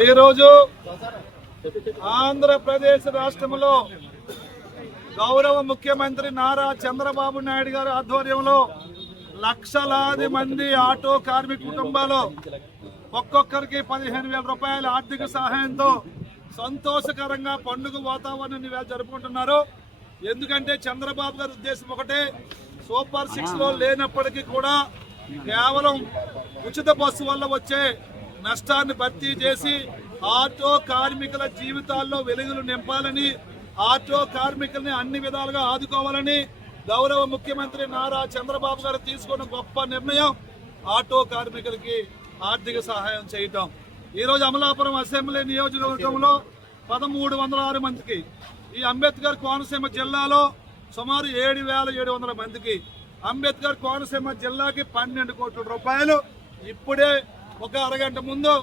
ఈరోజు ఆంధ్రప్రదేశ్ రాష్ట్రంలో గౌరవ ముఖ్యమంత్రి నారా చంద్రబాబు నాయుడు గారి ఆధ్వర్యంలో లక్షలాది మంది ఆటో కార్మిక కుటుంబాలు ఒక్కొక్కరికి పదిహేను వేల రూపాయల ఆర్థిక సహాయంతో సంతోషకరంగా పండుగ వాతావరణాన్ని జరుపుకుంటున్నారు. ఎందుకంటే చంద్రబాబు గారి ఉద్దేశం ఒకటే సూపర్ సిక్స్లో లేనప్పటికీ కూడా కేవలం ఉచిత బస్సు వల్ల వచ్చే నష్టాన్ని భర్తీ చేసి ఆటో కార్మికుల జీవితాల్లో వెలుగులు నింపాలని ఆటో కార్మికుల్ని అన్ని విధాలుగా ఆదుకోవాలని గౌరవ ముఖ్యమంత్రి నారా చంద్రబాబు గారు తీసుకున్న గొప్ప నిర్ణయం ఆటో కార్మికులకి ఆర్థిక సహాయం చేయటం. ఈరోజు అమలాపురం అసెంబ్లీ నియోజకవర్గంలో పదమూడు వందల ఆరు మందికి ఈ అంబేద్కర్ కోనసీమ జిల్లాలో సుమారు ఏడు వేల ఏడు వందల మందికి అంబేద్కర్ కోనసీమ జిల్లాకి పన్నెండు కోట్ల రూపాయలు ఇప్పుడే ఒక అరగంట ముందు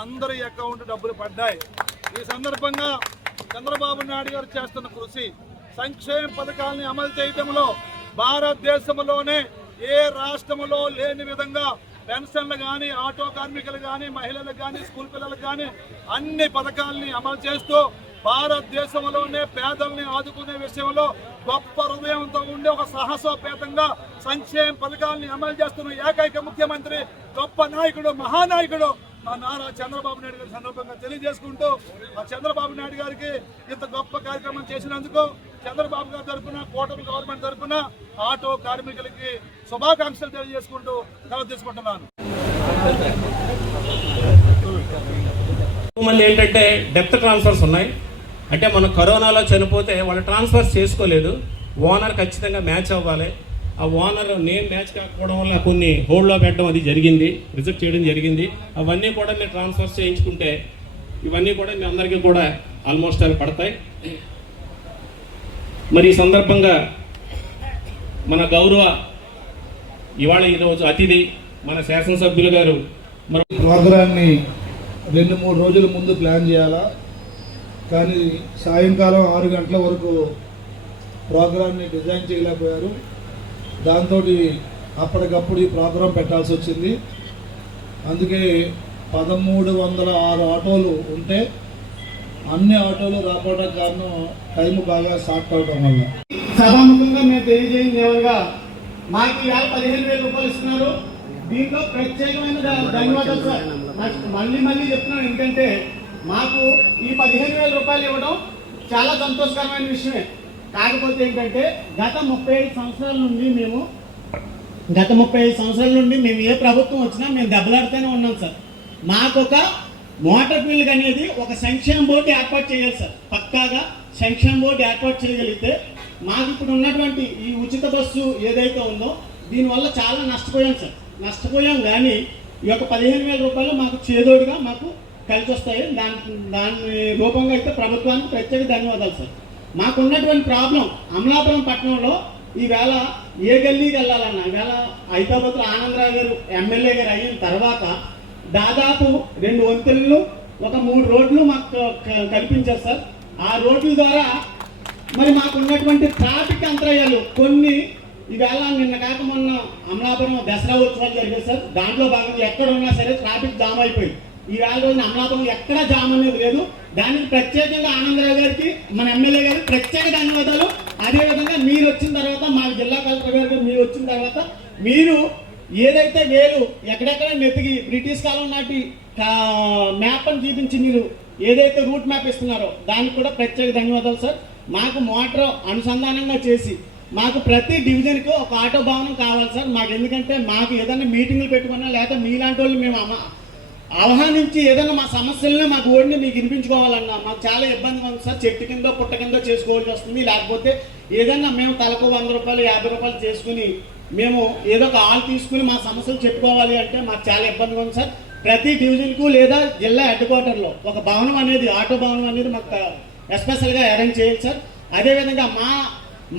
అందరి అకౌంట్ డబ్బులు పడ్డాయి. ఈ సందర్భంగా చంద్రబాబు నాయుడు గారు చేస్తున్న కృషి సంక్షేమ పథకాలని అమలు చేయడంలో భారతదేశంలోనే ఏ రాష్ట్రంలో లేని విధంగా పెన్షన్లు కానీ ఆటో కార్మికులు కానీ మహిళలకు కానీ స్కూల్ పిల్లలకు కానీ అన్ని పథకాలని అమలు చేస్తూ భారతదేశంలోనే పేదల్ని ఆదుకునే విషయంలో గొప్ప హృదయంతో ఉండే ఒక సాహసోపేతంగా సంక్షేమ పథకాలని అమలు చేస్తున్న ఏకైక ముఖ్యమంత్రి గొప్ప నాయకుడు మహానాయకుడు మా నారా చంద్రబాబు నాయుడు గారి సందర్భంగా తెలియజేసుకుంటూ ఆ చంద్రబాబు నాయుడు గారికి ఇంత గొప్ప కార్యక్రమం చేసినందుకు చంద్రబాబు గారి తరఫున కూటమి గవర్నమెంట్ తరఫున ఆటో కార్మికులకి శుభాకాంక్షలు తెలియజేసుకుంటూ సెలవు తీసుకుంటున్నాను. మళ్ళీ మంది ఏంటంటే డెప్త్ ట్రాన్స్ఫర్స్ ఉన్నాయి. అంటే మనం కరోనాలో చనిపోతే వాళ్ళు ట్రాన్స్ఫర్స్ చేసుకోలేదు. ఓనర్ ఖచ్చితంగా మ్యాచ్ అవ్వాలి. ఆ ఓనర్ నేమ్ మ్యాచ్ కాకపోవడం వల్ల కొన్ని హోల్డ్లో పెట్టడం అది జరిగింది. రిజెక్ట్ చేయడం జరిగింది. అవన్నీ కూడా మీరు ట్రాన్స్ఫర్స్ చేయించుకుంటే ఇవన్నీ కూడా మీ అందరికీ కూడా ఆల్మోస్ట్ అవి పడతాయి. మరి ఈ సందర్భంగా మన గౌరవ ఇవాళ ఈరోజు అతిథి మన శాసనసభ్యులు గారు. మరి ప్రోగ్రామ్ని రెండు మూడు రోజుల ముందు ప్లాన్ చేయాలా? కానీ సాయంకాలం ఆరు గంటల వరకు ప్రోగ్రామ్ని డిజైన్ చేయలేకపోయారు. దాంతో అప్పటికప్పుడు ఈ ప్రోగ్రాం పెట్టాల్సి వచ్చింది. అందుకే పదమూడు వందల ఆరు ఆటోలు ఉంటే అన్ని ఆటోలు రాకపోవడం కారణం టైం బాగా షార్ట్ అవడం వల్ల. సభాముఖంగా మేము తెలియజేయండి ఏమనగా మాకు ఇవాళ పదిహేను వేల రూపాయలు ఇస్తున్నారు. దీంట్లో ప్రత్యేకమైన ధన్యవాదాలు. సార్ మళ్ళీ మళ్ళీ చెప్తున్నాను ఎందుకంటే మాకు ఈ పదిహేను వేల రూపాయలు ఇవ్వడం చాలా సంతోషకరమైన విషయమే. కాకపోతే ఏంటంటే గత ముప్పై ఐదు సంవత్సరాల నుండి మేము గత ముప్పై ఐదు సంవత్సరాల నుండి మేము ఏ ప్రభుత్వం వచ్చినా మేము దెబ్బలాడుతూనే ఉన్నాం సార్. మాకు ఒక మోటార్ బిల్లు అనేది ఒక సంక్షేమ బోర్డు ఏర్పాటు చేయాలి సార్. పక్కాగా సంక్షేమ బోర్డు ఏర్పాటు చేయగలిగితే మాకు ఇప్పుడు ఉన్నటువంటి ఈ ఉచిత బస్సు ఏదైతే ఉందో దీనివల్ల చాలా నష్టపోయాం సార్. నష్టపోయాం కానీ ఈ యొక్క పదిహేను వేల రూపాయలు మాకు చేదోడుగా మాకు కలిసి వస్తాయి దాని దాని రూపంగా అయితే ప్రభుత్వానికి ప్రత్యేక ధన్యవాదాలు సార్. మాకున్నటువంటి ప్రాబ్లం అమలాపురం పట్టణంలో ఈవేళ ఏ గల్లీకి వెళ్ళాలన్నా ఈవేళ హైదరాబాద్లో ఆనందరావు గారు ఎమ్మెల్యే గారు అయిన తర్వాత దాదాపు రెండు వంతెనలు ఒక మూడు రోడ్లు మాకు కనిపించారు కల్పించారు సార్. ఆ రోడ్ల ద్వారా మరి మాకు ఉన్నటువంటి ట్రాఫిక్ అంతరాయాలు కొన్ని ఈవేళ నిన్న కాక మొన్న అమలాపురం దసరా ఉత్సవాలు జరిగాయి సార్. దాంట్లో భాగంగా ఎక్కడ ఉన్నా సరే ట్రాఫిక్ జామ్ అయిపోయింది. ఈ వేళ రోజున అమలాపురం ఎక్కడా జామ్ అనేది లేదు. దానికి ప్రత్యేకంగా ఆనందరావు గారికి మన ఎమ్మెల్యే గారికి ప్రత్యేక ధన్యవాదాలు. అదేవిధంగా మీరు వచ్చిన తర్వాత మా జిల్లా కలెక్టర్ గారికి మీరు వచ్చిన తర్వాత మీరు ఏదైతే వేరు ఎక్కడెక్కడ నెతికి బ్రిటిష్ కాలం నాటి మ్యాప్ అని చూపించి మీరు ఏదైతే రూట్ మ్యాప్ ఇస్తున్నారో దానికి కూడా ప్రత్యేక ధన్యవాదాలు సార్. మాకు మోటార్ అనుసంధానంగా చేసి మాకు ప్రతి డివిజన్కి ఒక ఆటో భవనం కావాలి సార్. మాకు ఎందుకంటే మాకు ఏదైనా మీటింగ్లు పెట్టుకున్నా లేకపోతే మీలాంటి వాళ్ళు మేము అమ్మ ఆహ్వానించి ఏదైనా మా సమస్యల్ని మాకు ఓడిని మీకు వినిపించుకోవాలన్నా మాకు చాలా ఇబ్బందిగా ఉంది సార్. చెట్టు కింద పుట్ట కింద చేసుకోవాల్సి వస్తుంది. లేకపోతే ఏదైనా మేము తలకు వంద రూపాయలు యాభై రూపాయలు చేసుకుని మేము ఏదో ఒక ఆల్ తీసుకుని మా సమస్యలు చెప్పుకోవాలి అంటే మాకు చాలా ఇబ్బందిగా ఉంది సార్. ప్రతి డివిజన్కు లేదా జిల్లా హెడ్ క్వార్టర్లో ఒక భవనం అనేది ఆటో భవనం అనేది మాకు ఎస్పెషల్గా అరేంజ్ చేయాలి సార్. అదేవిధంగా మా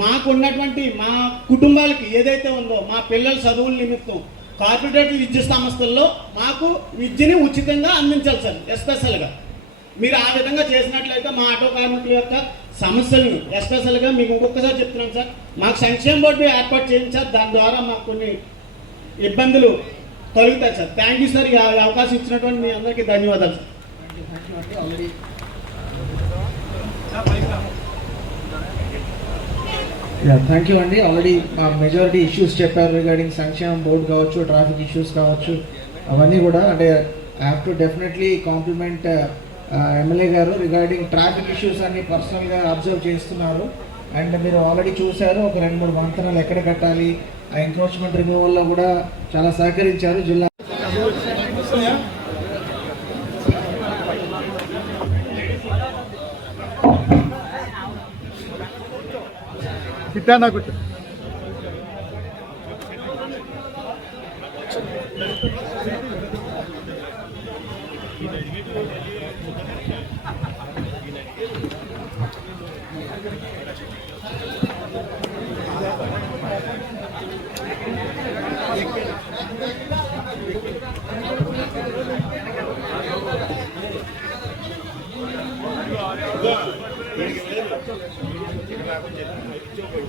మాకు ఉన్నటువంటి మా కుటుంబాలకి ఏదైతే ఉందో మా పిల్లల చదువుల నిమిత్తం కార్పొరేటివ్ విద్యా సంస్థల్లో మాకు విద్యని ఉచితంగా అందించాలి సార్ ఎస్పెషల్గా మీరు ఆ విధంగా చేసినట్లయితే మా ఆటో కార్మికుల యొక్క సమస్యలను ఎస్పెషల్గా మీకు ఇంకొకసారి చెప్తున్నాం సార్. మాకు సంక్షేమ బోర్డు ఏర్పాటు చేయండి సార్. దాని ద్వారా మాకు కొన్ని ఇబ్బందులు తొలగుతాయి సార్. థ్యాంక్ యూ సార్ ఈ అవకాశం ఇచ్చినటువంటి మీ అందరికీ ధన్యవాదాలు సార్. ఆల్రెడీ థ్యాంక్ యూ అండి ఆల్రెడీ మెజారిటీ ఇష్యూస్ చెప్పారు రిగార్డింగ్ సంక్షేమం బోర్డు కావచ్చు ట్రాఫిక్ ఇష్యూస్ కావచ్చు అవన్నీ కూడా అంటే have to definitely compliment MLA గారు రిగార్డింగ్ ట్రాఫిక్ ఇష్యూస్ అన్ని పర్సనల్గా అబ్జర్వ్ చేస్తున్నారు అండ్ మీరు ఆల్రెడీ చూశారు ఒక రెండు మూడు వంతనాలు ఎక్కడ కట్టాలి ఆ ఎంక్రోచ్మెంట్ రిమూవల్లో కూడా చాలా సహకరించారు జిల్లా Thank you. కిట్టానా కూర్చో Thank you. రాకుండా చెప్పి నీకు